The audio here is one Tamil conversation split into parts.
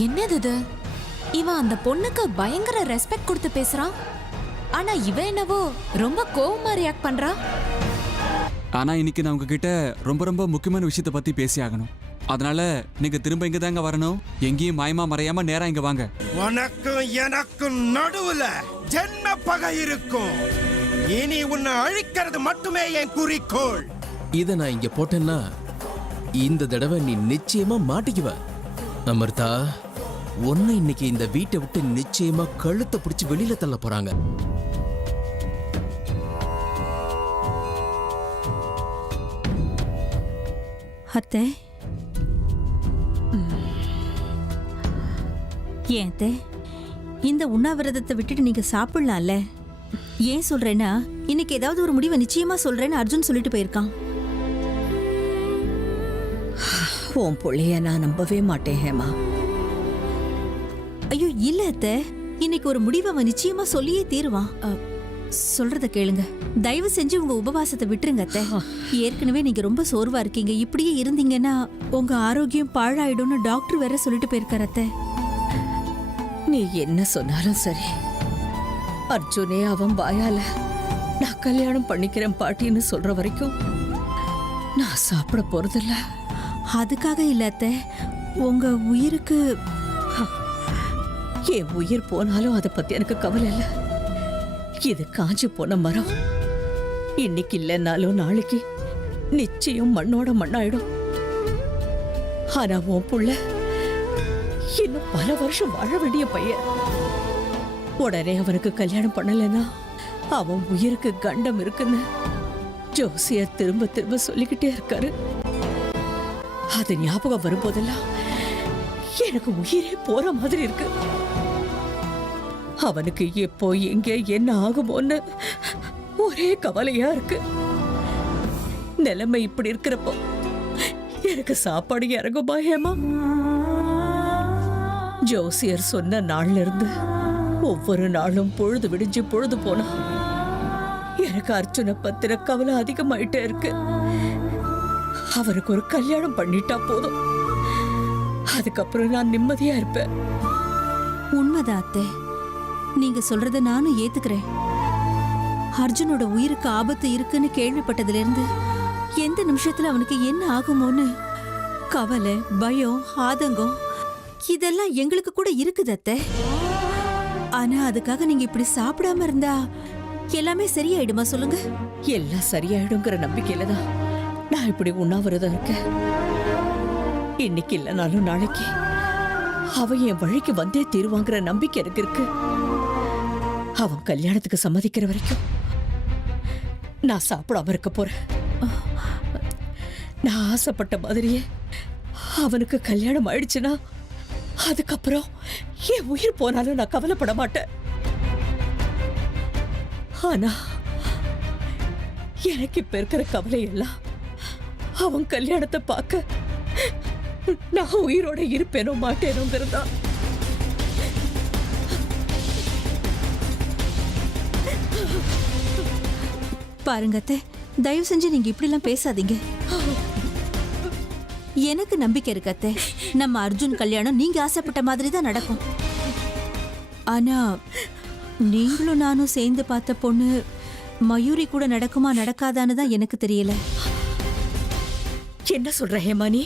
என்னது இது? இவன் அந்த பொண்ணுக்கு பயங்கர ரெஸ்பெக்ட் கொடுத்து பேசுறான். ஆனா இவன் என்னவோ ரொம்ப கோவமா ரியாக்ட் பண்றா. ஆனா இன்னைக்கு நான் உங்ககிட்ட ரொம்ப ரொம்ப முக்கியமான விஷயத்தை பத்தி பேசி ஆகணும். அதனால நீங்க திரும்ப இங்க தாங்க வரணும். எங்கேயும் மாயமா மறையாம நேரா இங்க வாங்க. உனக்கும் எனக்கும் நடுவுல ஜென்ம பகை இருக்கும். இனி உன்னை அழிக்கிறது மட்டுமே என் குறிக்கோள். இத நான் இங்க போட்டேன்னா இந்த தடவை நீ நிச்சயமா மாட்டிக்குவ. அமிர்தா, உன்னை இன்னைக்கு இந்த வீட்டை விட்டு நிச்சயமா கழுத்தை பிடிச்சு வெளியில தள்ள போறாங்க. அத்தை, ஏன் அத்தை, இந்த உண்ணாவிரதத்தை விட்டுட்டு நீங்க சாப்பிடலாம்ல? ஏன் சொல்றேன்னா, இன்னைக்கு ஏதாவது ஒரு முடிவை நிச்சயமா சொல்றேன்னு அர்ஜுன் சொல்லிட்டு போயிருக்கான். உன் புள்ளைய நான் நம்பவே மாட்டேன் ஹேமா. ஐயோ இல்ல அத்தை, இன்னைக்கு ஒரு முடிவை அவன் நிச்சயமா சொல்லியே தீருவான். சொல்றத கேளுங்க, தயவு செஞ்சு உங்க உபவாசத்தை விட்டுருங்க அத்தை. ஏற்கனவே நீங்க ரொம்ப சோர்வா இருக்கீங்க. இப்படியே இருந்தீங்கன்னா உங்க ஆரோக்கியம் பாழாயிடும்னு டாக்டர் வேற சொல்லிட்டு போயிருக்காரு அத்தை. நீ என்ன சொன்னாலும் சரி, அர்ஜுனே அவன் வாயால நான் கல்யாணம் பண்ணிக்கிறேன் பாட்டின்னு சொல்ற வரைக்கும் நான் சாப்பிட போறதில்ல. அதுக்காக இல்ல அத்தை, உங்க உயிருக்கு. என் உயிர் போனாலும் அதை பத்தி எனக்கு கவலை இல்லை. இது காஞ்சி போன மரம். இன்னைக்கு இல்லைன்னாலும் நாளைக்கு நிச்சயம் மண்ணோட மண்ணாயிடும். ஆனா உன் புள்ள இன்னும் பல வருஷம் வாழ வேண்டிய பையன். உடனே அவனுக்கு கல்யாணம் பண்ணலைன்னா அவன் உயிருக்கு கண்டம் இருக்குன்னு ஜோசியர் திரும்ப திரும்ப சொல்லிக்கிட்டே இருக்காரு. அது ஞாபகம் வரும்போதெல்லாம் எனக்கு உயிரே போற மாதிரி இருக்கு. அவனுக்கு எப்போ எங்க என்ன ஆகுமோன்னு ஒரே கவலையா இருக்கு. நிலைமை இப்படி இருக்கிறப்போ எனக்கு சாப்பாடு இறங்குமா ஹேமா? ஜோசியர் சொன்ன நாள்ல இருந்து ஒவ்வொரு நாளும் பொழுது விடிஞ்சு பொழுது போனா எனக்கு அர்ஜுனை பத்திர கவலை அதிகமாயிட்டே இருக்கு. அவருக்கு ஒரு கல்யாணம் பண்ணிட்டா போதும், அதுக்கப்புறம் நான் நிம்மதியா இருப்பேன். உண்மைதான் அத்தை, நீங்க சொல்றத நானும் ஏத்துக்கிறேன். அர்ஜுனோட உயிருக்கு ஆபத்து இருக்குன்னு கேள்விப்பட்டதுல இருந்து எந்த நிமிஷத்துல அவனுக்கு என்ன ஆகுமோன்னு கவலை, பயம், ஆதங்கம் இதெல்லாம் எங்களுக்கு கூட இருக்குது அத்தை. ஆனா அதுக்காக நீங்க இப்படி சாப்பிடாம இருந்தா எல்லாமே சரியாயிடுமா சொல்லுங்க? எல்லாம் சரியாயிடுங்கிற நம்பிக்கையில தான் நான் இப்படி உண்ணாவிரதம் இருக்கேன். இன்னைக்கு இல்லைனாலும் நாளைக்கு அவன் என் வழிக்கு வந்தே தீருவாங்கிற நம்பிக்கை எனக்கு இருக்கு. அவன் கல்யாணத்துக்கு சம்மதிக்கிற வரைக்கும் நான் சாப்பிடாம இருக்க போறேன். நான் ஆசைப்பட்ட மாதிரியே அவனுக்கு கல்யாணம் ஆயிடுச்சுன்னா அதுக்கப்புறம் என் உயிர் போனாலும் நான் கவலைப்பட மாட்டேன். ஆனா எனக்கு இப்ப இருக்கிற கவலை எல்லாம் அவன் கல்யாணத்தை பார்க்க நான் உயிரோட இருப்பேனோ மாட்டேனோங்கிறதா. பாருங்க அத்தை, தயவு செஞ்சு நீங்க இப்படி எல்லாம் பேசாதீங்க. எனக்கு நம்பிக்கை இருக்கு அத்தை, நம்ம அர்ஜுன் கல்யாணம் நீங்க ஆசைப்பட்ட மாதிரி தான் நடக்கும். ஆனா நீங்களும் நானும் சேர்ந்து பார்த்த பொண்ணு மயூரி கூட நடக்குமா நடக்காதான்னு தான் எனக்கு தெரியல. என்ன சொல்ற ஹேமானி?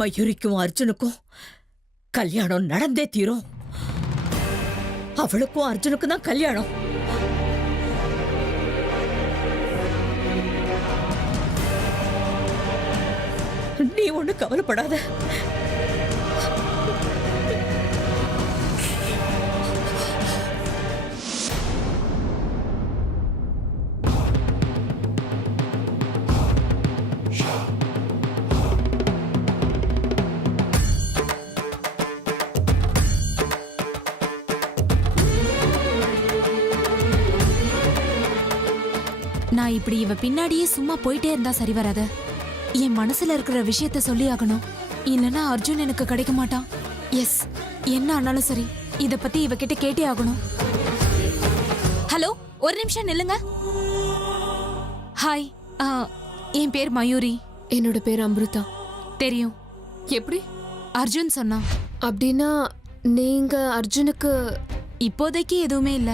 மயூரிக்கும் அர்ஜுனுக்கும் கல்யாணம் நடந்தே தீரும். அவளுக்கும் அர்ஜுனுக்கும் தான் கல்யாணம். நீ ஒண்ணு கவலைப்படாத. நான் இப்படி இவ பின்னாடியே சும்மா போயிட்டே இருந்தா சரி வராது. என் மனசுல இருக்கிற விஷயத்த சொல்லி ஆகணும். இல்லனா அர்ஜுன் எனக்கு கிடைக்க மாட்டான். எஸ், என்ன ஆனாலும் சரி இத பத்தி இவகிட்ட கேட்டே ஆகணும். ஹலோ, ஒரு நிமிஷம் நில்லுங்க. ஹாய், என் பேர் மயூரி. என்னோட பேர் அம்ருதா. தெரியும். எப்படி? அர்ஜுன் சொன்னான். அப்படின்னா நீங்க அர்ஜுனுக்கு இப்போதைக்கு எதுவுமே இல்ல.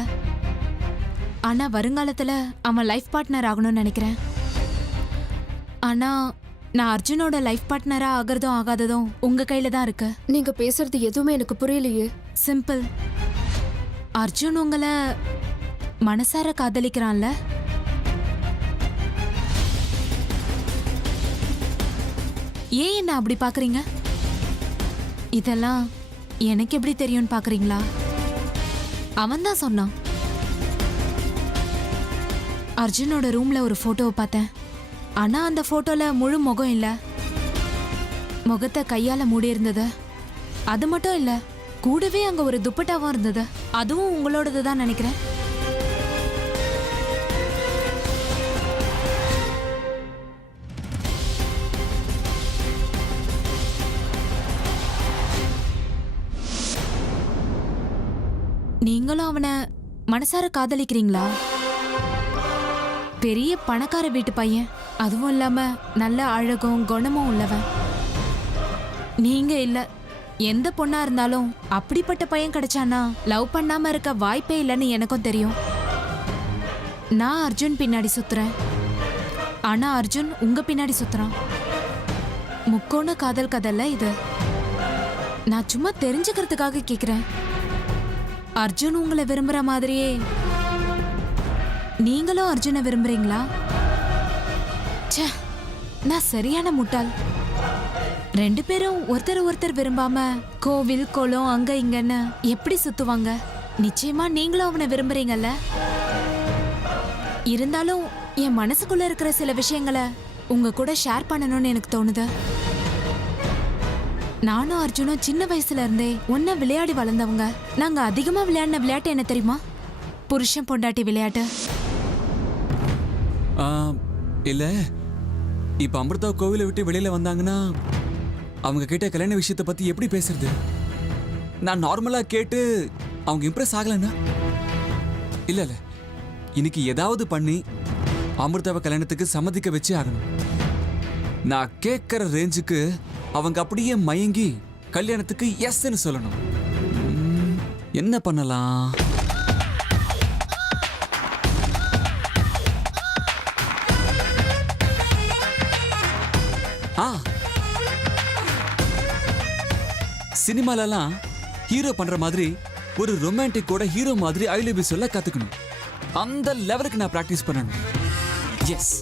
ஆனா வருங்காலத்துல அவன் லைஃப் பார்ட்னர் ஆகணும்னு நினைக்கிறேன். ஆனா நான் அர்ஜுனோட லைஃப் பார்ட்னரா ஆகிறதும் ஆகாததும் உங்க கையில தான் இருக்கு. நீங்க பேசுறது எதுவுமே எனக்கு புரியலையே. சிம்பிள். அர்ஜுன் உங்களை மனசார காதலிக்கிறான்ல? ஏன் என்ன அப்படி பாக்குறீங்க? இதெல்லாம் எனக்கு எப்படி தெரியும்னு பாக்குறீங்களா? அவன் தான் சொன்னான். அர்ஜுனோட ரூம்ல ஒரு போட்டோவை பார்த்தேன். ஆனா அந்த போட்டோல முழு முகம் இல்ல, முகத்தை கையால மூடி இருந்தது. அது மட்டும் இல்ல, கூடவே அங்க ஒரு துப்பட்டாவும் இருந்தது. அதுவும் உங்களோடது தான் நினைக்கிறேன். நீங்களும் அவனை மனசார காதலிக்கிறீங்களா? பெரிய பணக்கார வீட்டு பையன், அதுவும் இல்லாம நல்ல அழகும் குணமும் உள்ளவன். நீங்க இல்ல, எந்த பொண்ணா இருந்தாலும் அப்படிப்பட்ட பையன் கிடைச்சானா லவ் பண்ணாம இருக்க வாய்ப்பே இல்லைன்னு எனக்கும் தெரியும். நான் அர்ஜுன் பின்னாடி சுத்துறேன், ஆனா அர்ஜுன் உங்க பின்னாடி சுத்துறான். முக்கோண காதல் கதல்ல இது. நான் சும்மா தெரிஞ்சுக்கிறதுக்காக கேக்குறேன். அர்ஜுன் உங்களை விரும்புற மாதிரியே நீங்களும் அர்ஜுனை விரும்புறீங்களா? ச்சே, நான் சரியான முட்டாள். ரெண்டு பேரும் ஒருத்தர் ஒருத்தர் விரும்பாம கோவில் குளம் அங்க இங்கன்னு எப்படி சுத்துவாங்க? நிச்சயமா நீங்களும் அவனை விரும்புறீங்கல்ல? இருந்தாலும் என் மனசுக்குள்ள இருக்கிற சில விஷயங்களை உங்க கூட ஷேர் பண்ணணும்னு எனக்கு தோணுது. நானும் அர்ஜுனும் சின்ன வயசுல இருந்தே ஒன்ன விளையாடி வளர்ந்தவங்க. நாங்க அதிகமா விளையாடின விளையாட்டு என்ன தெரியுமா? புருஷன் பொண்டாட்டி விளையாட்டு. இல்ல, இப்ப அமிர்தா கோவிலை விட்டு வெளியில வந்தாங்கன்னா அவங்க கிட்ட கல்யாண விஷயத்தை பத்தி எப்படி பேசுறது? நான் நார்மலா கேட்டு அவங்க இம்ப்ரெஸ் ஆகலன்னா? இல்ல இல்ல, இன்னைக்கு ஏதாவது பண்ணி அமிர்தாவை கல்யாணத்துக்கு சம்மதிக்க வச்சே ஆகணும். நான் கேட்கிற ரேஞ்சுக்கு அவங்க அப்படியே மயங்கி கல்யாணத்துக்கு எஸ்ன்னு சொல்லணும். என்ன பண்ணலாம்? சினிமாலலாம் ஹீரோ பண்ற மாதிரி ஒரு ரொமான்டிக்கோட ஹீரோ மாதிரி ஐ லவ் யூ சொல்ல கத்துக்கணும். அந்த லெவலுக்கு நான் பிராக்டிஸ் பண்ணணும். எஸ்,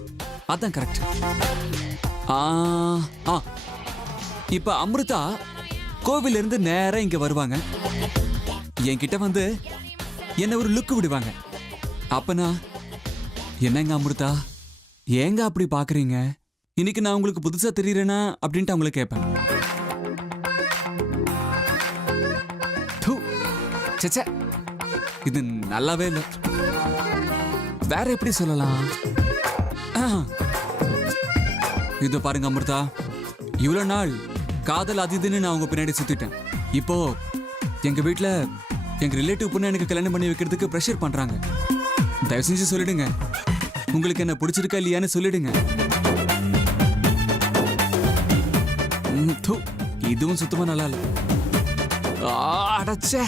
அதான் கரெக்ட். இப்ப அமிர்தா கோவில இருந்து நேரா இங்க வருவாங்க. என்கிட்ட வந்து என்ன ஒரு லுக் விடுவாங்க. அப்பனா என்னங்க அமிர்தா, ஏங்க அப்படி பாக்குறீங்க? இன்னைக்கு நான் உங்களுக்கு புதுசா தெரியறேனா அப்படின்ட்டு அவங்கள கேட்பேன். சச்சா, இது நல்லாவே இல்லை. வேற எப்படி சொல்லலாம்? இது பாருங்க அமிர்தா, இவ்வளவு நாள் காதல் அதிதுன்னு நான் உங்க பின்னாடி சுத்திட்டேன். இப்போ எங்க வீட்டுல எங்க ரிலேட்டிவ் பொண்ணு எனக்கு கல்யாணம் பண்ணி வைக்கிறதுக்கு ப்ரெஷர் பண்றாங்க. தயவு செஞ்சு சொல்லிடுங்க, உங்களுக்கு என்ன பிடிச்சிருக்கா இல்லையான்னு சொல்லிடுங்க. இதுவும் சுத்தமா நல்லா இல்ல. அடச்சே,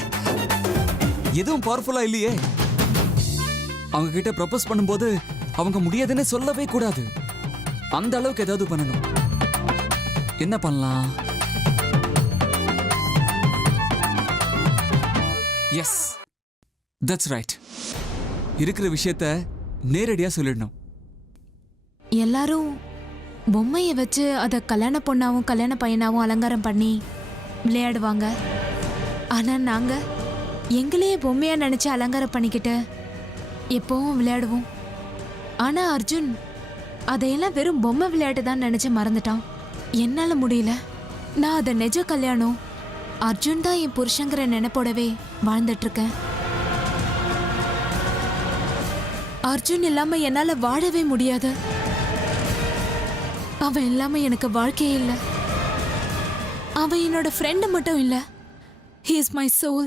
எதுவும் பவர்ஃபுல்லா இல்லையே. அவங்க கிட்ட ப்ரப்போஸ் பண்ணும்போது அவங்க முடியாதுன்னு சொல்லவே கூடாது. அந்த அளவுக்கு ஏதாவது பண்ணணும். என்ன பண்ணலாம்? Yes, that's right. இருக்கிற விஷயத்த நேரடியா சொல்லிடணும். எல்லாரும் பொம்மையை வச்சு அதை கல்யாண பொண்ணாவும் கல்யாண பையனாவும் அலங்காரம் பண்ணி விளையாடுவாங்க. ஆனா நாங்க எங்களையே பொம்மையா நினைச்சு அலங்காரம் பண்ணிக்கிட்டு எப்பவும் விளையாடுவோம். ஆனா அர்ஜுன் அதையெல்லாம் வெறும் பொம்மை விளையாட்டு தான் நினைச்சு மறந்துட்டான். என்னால முடியல. நான் அதை நிஜ கல்யாணம், அர்ஜுன் தான் என் புருஷங்கிற நினைப்போடவே வாழ்ந்துட்டு இருக்கேன். அர்ஜுன் இல்லாம என்னால வாழவே முடியாது. அவன் இல்லாம எனக்கு வாழ்க்கையே இல்ல. அவன் என்னோட ஃப்ரெண்ட் மட்டும் இல்ல, he is my soul.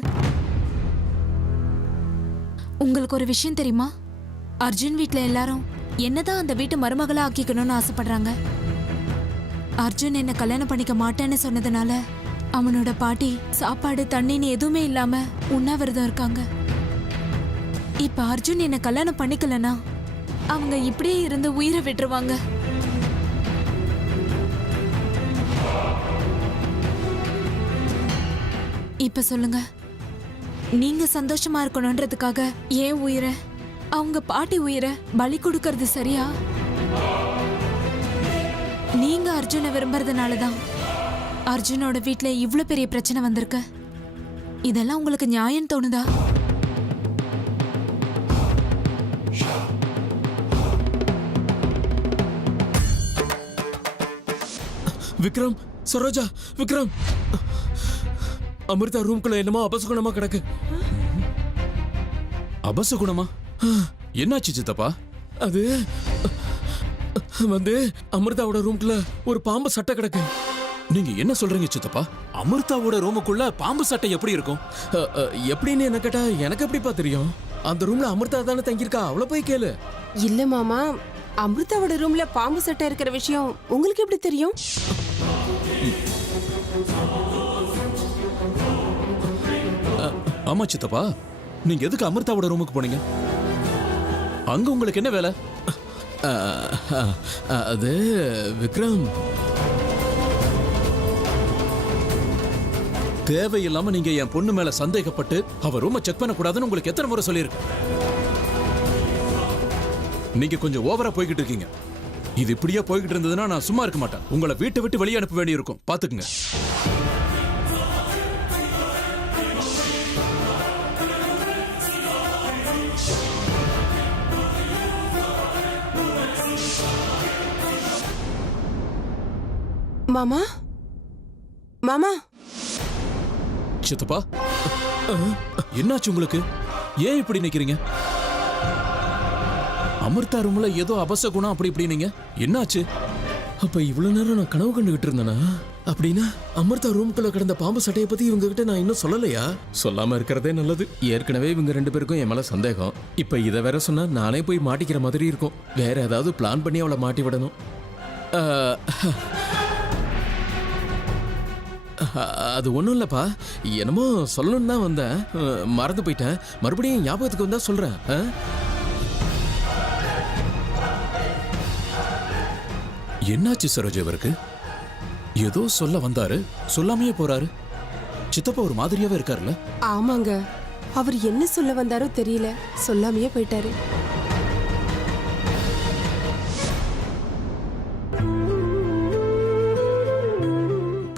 உங்களுக்கு ஒரு விஷயம் தெரியுமா? அர்ஜுன் வீட்ல எல்லாரும் என்னதான் அந்த வீட்டு மருமகளா ஆக்கிக்கணும்னு ஆசைப்படுறாங்க. அர்ஜுன் என்ன கல்யாணம் பண்ணிக்க மாட்டேன்னு சொன்னதுனால அவனோட பாட்டி சாப்பாடு தண்ணின்னு எதுவுமே இல்லாம உண்ணாவிரதம் இருக்காங்க. இப்ப அர்ஜுன் என்ன கல்யாணம் பண்ணிக்கலனா அவங்க இப்படியே இருந்து உயிரை விட்டுருவாங்க. இப்ப சொல்லுங்க, நீங்க சந்தோஷமா இருக்கணும்ன்றதுக்காக ஏன் உயிரை, அவங்க பாட்டி உயிரை பலி கொடுக்கறது சரியா? நீங்க அர்ஜுனை விரும்புறதுனாலதான் அர்ஜுனோட வீட்ல இவ்ளோ பெரிய பிரச்சனை வந்திருக்கு. இதெல்லாம் உங்களுக்கு நியாயம் தோணுதா? விக்ரம், சரோஜா, விக்ரம், அமிர்தா ரூம்குள்ள என்னமோ அபசகுணமா கிடக்கு. அபசகுணமா? என்னாச்சு சித்தப்பா? அது வந்து அமிர்தாவோட ரூம்குள்ள ஒரு பாம்பு சட்டை கிடக்கு. நீங்க என்ன சொல்றீங்க சித்தப்பா? அமிர்தாவோட ரூமுக்குள்ள பாம்பு சட்டை எப்படி இருக்கும்? எப்படின்னு என்ன கேட்டா எனக்கு எப்படிப்பா தெரியும்? அந்த ரூம்ல அமிர்தா தானே தங்கியிருக்கா, அவளை போய் கேளு. இல்ல மாமா, அமிர்தாவோட ரூம்ல பாம்பு சட்டை இருக்கிற விஷயம் உங்களுக்கு எப்படி தெரியும்? ஆமா சித்தப்பா, நீங்க எதுக்கு அமிர்தாவோட ரூமுக்கு போனீங்க? அங்க உங்களுக்கு என்ன வேலை? அது விக்ரம், தேவையில்லாம நீங்க என் பொண்ணு மேல சந்தேகப்பட்டு அவ ரூமை செக் பண்ண கூடாதுன்னு உங்களுக்கு எத்தனை முறை சொல்லியிருக்கு? நீங்க கொஞ்சம் ஓவரா போய்கிட்டு இருக்கீங்க. இது இப்படியே போய்கிட்டு இருந்ததுன்னா நான் சும்மா இருக்க மாட்டேன். உங்களை வீட்டை விட்டு வெளியே அனுப்ப வேண்டி இருக்கும். பாத்துக்குங்க. மாமா, மாமா, சித்தப்பா, என்னாச்சு உங்களுக்கு? ஏன் இப்படி நிக்கிறீங்க? அமிர்தா ரூம்ல ஏதோ அபசகுணம் அப்படி இப்படி நீங்க என்னாச்சு? அப்ப இவ்வளவு நேரம் நான் கனவு கண்டுகிட்டு இருந்தேனா? அப்படின்னா அமிர்தா ரூம்குள்ள கிடந்த பாம்பு சட்டையை பத்தி இவங்க கிட்ட நான் இன்னும் சொல்லலையா? சொல்லாம இருக்கிறதே நல்லது. ஏற்கனவே இவங்க 2 பேருக்கும் என் மேல சந்தேகம். இப்ப இதை வேற சொன்னா நானே போய் மாட்டிக்கிற மாதிரி இருக்கும். வேற ஏதாவது பிளான் பண்ணி அவளை மாட்டி விடணும். அது ஒண்ணும் இல்லப்பா, என்னமோ சொல்லணும்னு தான் வந்தேன், மறந்து போயிட்டேன். மறுபடியும் ஞாபகத்துக்கு வந்தா சொல்றேன். என்னாச்சு சரோஜா அவருக்கு? ஏதோ சொல்ல வந்தாரு, சொல்லாமையே போறாரு. சித்தப்பா ஒரு மாதிரியாவே இருக்காருல்ல? ஆமாங்க, அவர் என்ன சொல்ல வந்தாரோ தெரியல, சொல்லாமையே போயிட்டாரு.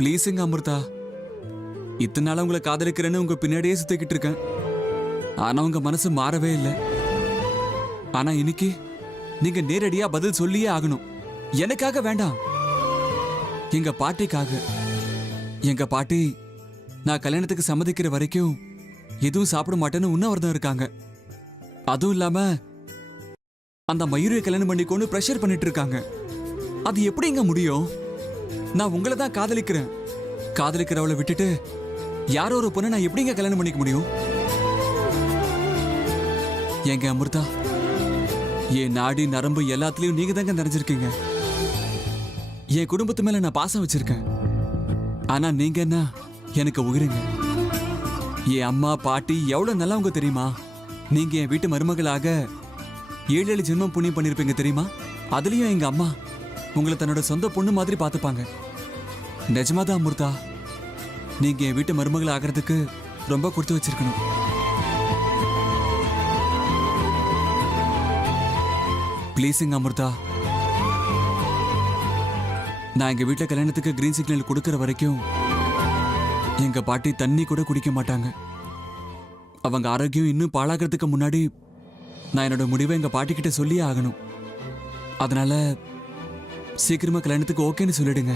ப்ளீஸுங்க அமிர்தா, இத்தனை நாள் உங்களை காதலிக்கிறேன்னு உங்க பின்னாடியே சுத்திக்கிட்டு இருக்கேன். ஆனா உங்க மனசு மாறவே இல்லை. ஆனா இன்னைக்கு நீங்க நேரடியா பதில் சொல்லியே ஆகணும். எனக்காக வேண்டாம், எங்க பாட்டிக்காக. எங்க பாட்டி நான் கல்யாணத்துக்கு சம்மதிக்கிற வரைக்கும் எதுவும் சாப்பிட மாட்டேன்னு உண்ணாவிரதம் இருக்காங்க. அதுவும் இல்லாம அந்த மயூரியை கல்யாணம் பண்ணிக்கோன்னு ப்ரெஷர் பண்ணிட்டு இருக்காங்க. அது எப்படிங்க முடியும்? நான் உங்களை தான் காதலிக்கிறேன். காதலிக்கிறவளை விட்டுட்டு யாரோ ஒரு பொண்ணை நான் எப்படிங்க கல்யாணம் பண்ணிக்க முடியும்? எங்க அமிர்தா, என் நாடி நரம்பு எல்லாத்துலயும் நீங்க தாங்க நிறைஞ்சிருக்கீங்க. என் குடும்பத்து மேல நான் பாசம் வச்சிருக்கேன். ஆனா நீங்க என்ன எனக்கு உயிருங்க. என் அம்மா பாட்டி எவ்வளவு நல்லவங்க தெரியுமா? நீங்க என் வீட்டு மருமகளாக 7 ஜென்மம் புண்ணியம் பண்ணிருப்பீங்க தெரியுமா? அதுலயும் எங்க அம்மா உங்களை தன்னோட சொந்த பொண்ணு மாதிரி பார்த்துப்பாங்க. நிஜமாதான் அமிர்தா, நீங்க என் வீட்டு மருமகள் ஆகிறதுக்கு ரொம்ப கொடுத்து வச்சிருக்கணும். ப்ளீஸுங்க அமிர்தா, நான் எங்க வீட்டுல கல்யாணத்துக்கு கிரீன் சிக்னல் கொடுக்கற வரைக்கும் எங்க பாட்டி தண்ணி கூட குடிக்க மாட்டாங்க. அவங்க ஆரோக்கியம் இன்னும் பாழாகிறதுக்கு முன்னாடி நான் என்னோட முடிவை எங்க பாட்டி கிட்ட சொல்லியே ஆகணும். அதனால சீக்கிரமா கல்யாணத்துக்கு ஓகேன்னு சொல்லிடுங்க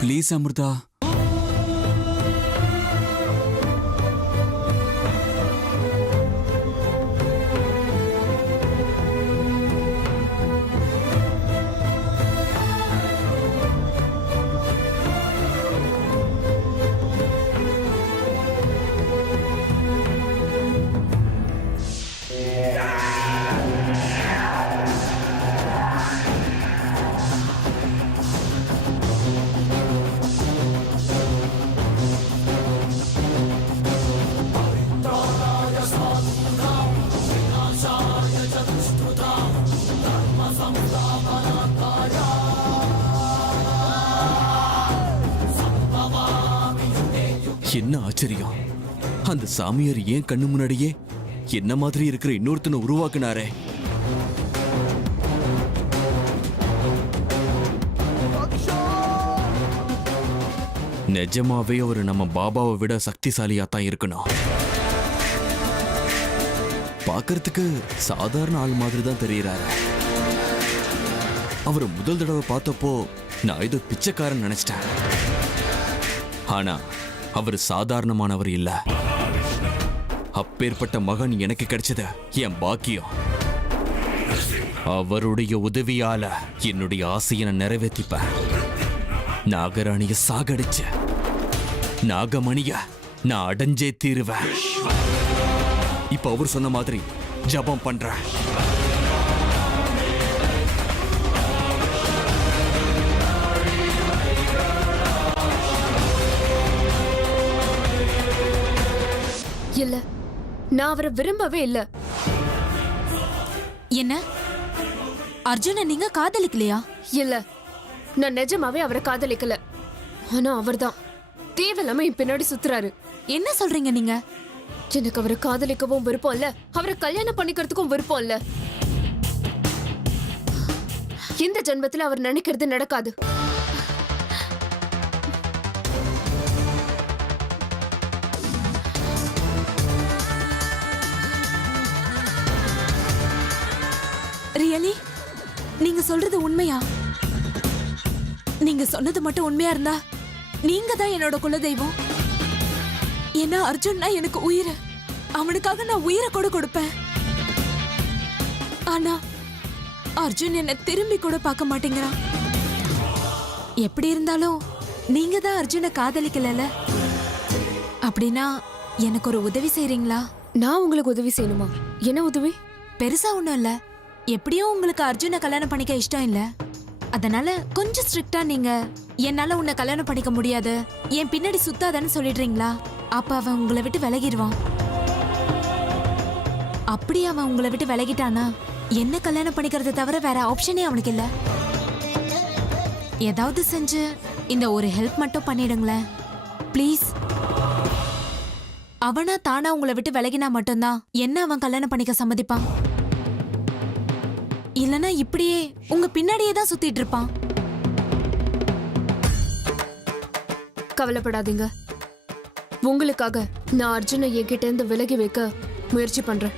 ப்ளீஸ் அமிர்தா. என்ன ஆச்சரியம், அந்த சாமியார் ஏன் கண்ணு முன்னாடியே என்ன மாதிரி இருக்கிற இன்னொருத்தனை உருவாக்குனாரே. நிஜமாவே அவரு நம்ம பாபாவை விட சக்திசாலியா தான் இருக்கணும். பார்க்கறதுக்கு சாதாரண ஆள் மாதிரி தான் தெரியறாரு. அவரை முதல் தடவை பார்த்தப்போ நான் ஏதோ பிச்சைக்காரன் நினைச்சிட்டேன். ஆனா அவர் சாதாரணமானவர் இல்ல. அப்பேற்பட்ட மகன் எனக்கு கிடைச்சது என் பாக்கியம். அவருடைய உதவியால என்னுடைய ஆசையை நான் நிறைவேற்றிப்பேன். நாகராணிய சாகடிச்ச நாகமணிய நான் அடைஞ்சே தீருவேன். இப்ப அவர் சொன்ன மாதிரி ஜபம் பண்றேன். இல்ல, நான் அவரை விரும்பவே இல்ல. என்ன அர்ஜுனை நீங்க காதலிக்கலையா? இல்ல, நான் நிஜமாவே அவரை காதலிக்கல. ஆனா அவர்தான் தேவையில்லாம என் பின்னாடி சுத்துறாரு. என்ன சொல்றீங்க நீங்க? எனக்கு அவரை காதலிக்கவும் விருப்பம் இல்ல, அவரை கல்யாணம் பண்ணிக்கிறதுக்கும் விருப்பம் இல்ல. இந்த ஜென்மத்துல அவர் நினைக்கிறது நடக்காது. ரியலி? நீங்க சொல்றது உண்மையா? நீங்க சொன்னது மட்டும் உண்மையா இருந்தா நீங்க தான் என்னோட குலதெய்வம். ஏன்னா அர்ஜுன்னா எனக்கு உயிர். அவனுக்காக நான் உயிரை கூட கொடுப்பேன். ஆனா அர்ஜுன் என்ன திரும்பி கூட பார்க்க மாட்டேங்கிறான். எப்படி இருந்தாலும் நீங்க தான் அர்ஜுனை காதலிக்கல. அப்படின்னா எனக்கு ஒரு உதவி செய்றீங்களா? நான் உங்களுக்கு உதவி செய்யணுமா? என்ன உதவி? பெருசா ஒண்ணும் இல்ல. எப்படியும் உங்களுக்கு அர்ஜுனை கல்யாணம் பண்ணிக்க இஷ்டம் இல்ல. அதனால கொஞ்சம் ஸ்ட்ரிக்டா நீங்க என்னால உன்னை கல்யாணம் பண்ணிக்க முடியாது, என் பின்னாடி சுத்தாதன்னு சொல்லிடுறீங்களா? அப்ப அவன் உங்களை விட்டு விலகிடுவான். அப்படி அவன் உங்களை விட்டு விலகிட்டானா என்ன கல்யாணம் பண்ணிக்கிறத தவிர வேற ஆப்ஷனே அவனுக்கு இல்ல. ஏதாவது செஞ்சு இந்த ஒரு ஹெல்ப் மட்டும் பண்ணிடுங்களேன் ப்ளீஸ். அவனா தானா உங்களை விட்டு விலகினா மட்டும்தான் என்ன அவன் கல்யாணம் பண்ணிக்க சம்மதிப்பான். இல்லனா இப்படியே உங்க பின்னாடியே தான் சுத்திட்டு இருப்பான். கவலைப்படாதீங்க, உங்களுக்காக நான் அர்ஜுனை என்கிட்ட இருந்து விலகி வைக்க முயற்சி பண்றேன்.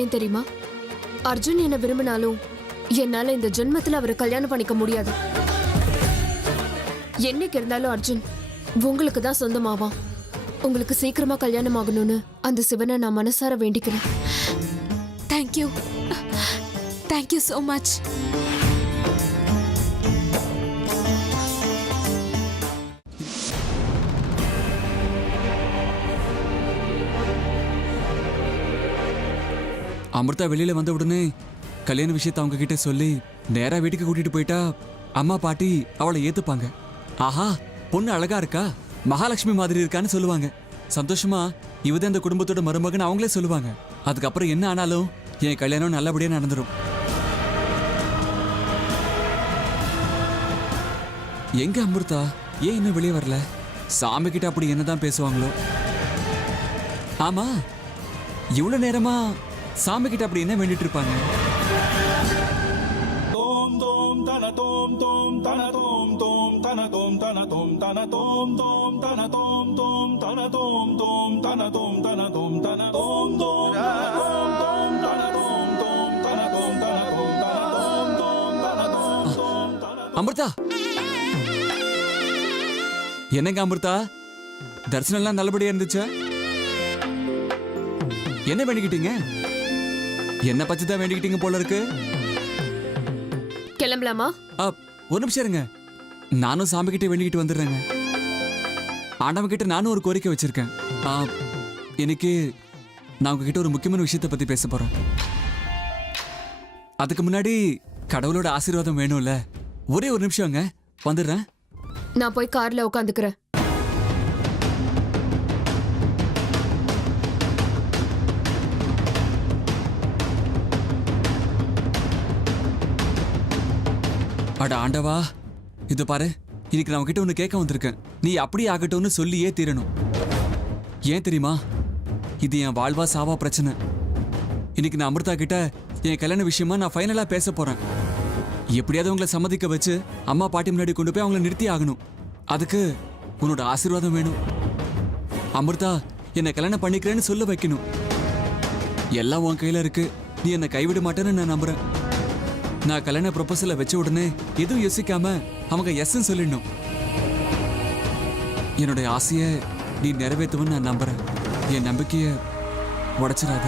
ஏன் தெரியுமா? அர்ஜுன் என்ன விரும்பினாலும் என்னால இந்த ஜென்மத்துல அவரை கல்யாணம் பண்ணிக்க முடியாது. என்னைக்கு இருந்தாலும் அர்ஜுன் உங்களுக்கு தான் சொந்தமாவான். உங்களுக்கு சீக்கிரமா கல்யாணம் ஆகணும்னு அந்த சிவனை நான் மனசார வேண்டிக்கிறேன். Thank you, thank you so much. Amrita வெளியில வந்த உடனே கல்யாண விஷயத்தை அவங்க கிட்ட சொல்லி நேரா வீட்டுக்கு கூட்டிட்டு போயிட்டா அம்மா பாட்டி அவளை ஏத்துப்பாங்க. ஆஹா, பொண்ணு அழகா இருக்கா, மகாலட்சுமி மாதிரி இருக்கான்னு சொல்லுவாங்க. சந்தோஷமா இவதான் இந்த குடும்பத்தோட மருமகன் அவங்களே சொல்லுவாங்க. அதுக்கப்புறம் என்ன ஆனாலும் என் கல்யாணம் நல்லபடியா நடந்துரும். எங்க அமிர்தா ஏன் இன்னும் வெளியே வரல? சாமி கிட்ட அப்படி என்னதான் பேசுவாங்களோ? ஆமா, இவ்வளவு நேரமா சாமி கிட்ட அப்படி என்ன வேண்டிட்டு இருப்பாங்க? அமிர்தா, என்னங்க அமிர்தா, தரிசனம் எல்லாம் நல்லபடியா இருந்துச்சா? என்ன வேண்டிக்கிட்டீங்க? என்ன பத்தி தான் வேண்டிக்கிட்டீங்க போல இருக்கு. கிளம்பலாமா? ஒரு நிமிஷம் இருங்க, நானும் சாமி கிட்ட வேண்டிக்கிட்டு வந்துடுறேங்க. ஆண்டவன் கிட்ட நானும் ஒரு கோரிக்கை வச்சிருக்கேன். எனக்கு நான் உங்ககிட்ட ஒரு முக்கியமான விஷயத்தை பத்தி பேச போறேன். அதுக்கு முன்னாடி கடவுளோட ஆசீர்வாதம் வேணும்ல. ஒரே ஒரு நிமிஷம்ங்க, வந்துடுறேன். நான் போய் கார்ல உட்காந்துக்கிறேன். அட ஆண்டவா, இது பாரு, இன்னைக்கு நான் உன்கிட்ட ஒன்று கேட்க வந்திருக்கேன். நீ அப்படியே ஆகட்டும்னு சொல்லியே தீரணும். ஏன் தெரியுமா? இது என் வாழ்வா சாவா பிரச்சனை. இன்னைக்கு நான் அமிர்தா கிட்ட என் கல்யாண விஷயமா நான் ஃபைனலா பேச போறேன். எப்படியாவது உங்களை சம்மதிக்க வச்சு அம்மா பாட்டி முன்னாடி கொண்டு போய் அவங்கள நிறுத்தி ஆகணும். அதுக்கு உன்னோட ஆசீர்வாதம் வேணும். அமிர்தா என்னை கல்யாணம் பண்ணிக்கிறேன்னு சொல்ல வைக்கணும். எல்லாம் உன் கையில இருக்கு. நீ என்னை கைவிட மாட்டேன்னு நான் நம்புறேன். நான் கல்யாண ப்ரொபோசலை வச்ச உடனே எதுவும் யோசிக்காம அவங்க எஸ்ன்னு சொல்லிடணும். என்னுடைய ஆசையை நீ நிறைவேற்றுவன்னு நான் நம்புறேன். என் நம்பிக்கையை உடைச்சிடாத.